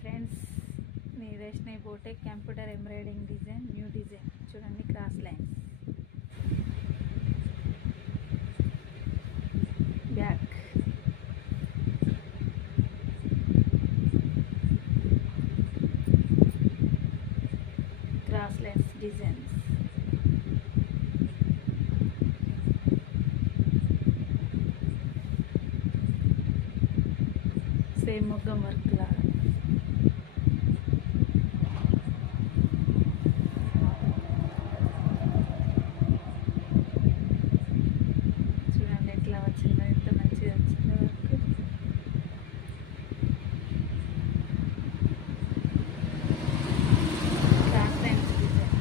ఫ్రెండ్స్, మీ Vaishnavi boutique computer embroidering design new design చూడండి. Cross lines, back, cross lines designs, same మొగ్గం work లాగా. చూడండి ఎట్లా వచ్చిందో, ఎంత మంచిగా వచ్చిందో work. Cross lines design,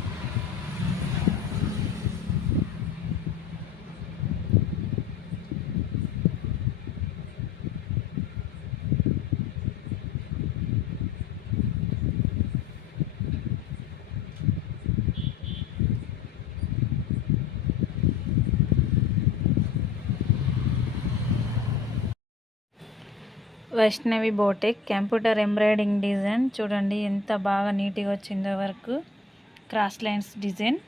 Vaishnavi boutique computer embroidering design చూడండి ఎంత బాగా నీట్గా వచ్చిందో వర్క్. క్రాస్ లైన్స్ డిజైన్,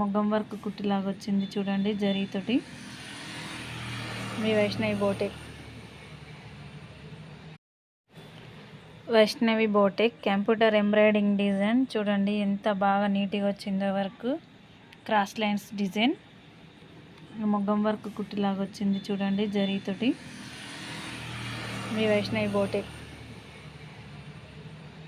మొగ్గం వర్క్ కుట్టులాగా వచ్చింది చూడండి జరీతోటి. మీ Vaishnavi boutique computer embroidering design చూడండి ఎంత బాగా నీట్గా వచ్చిందో వర్క్. క్రాస్ లైన్స్ డిజైన్, మొగ్గం వర్క్ కుట్టులాగా వచ్చింది చూడండి జరీతోటి. మీ వైష్ణవి బోటెక్.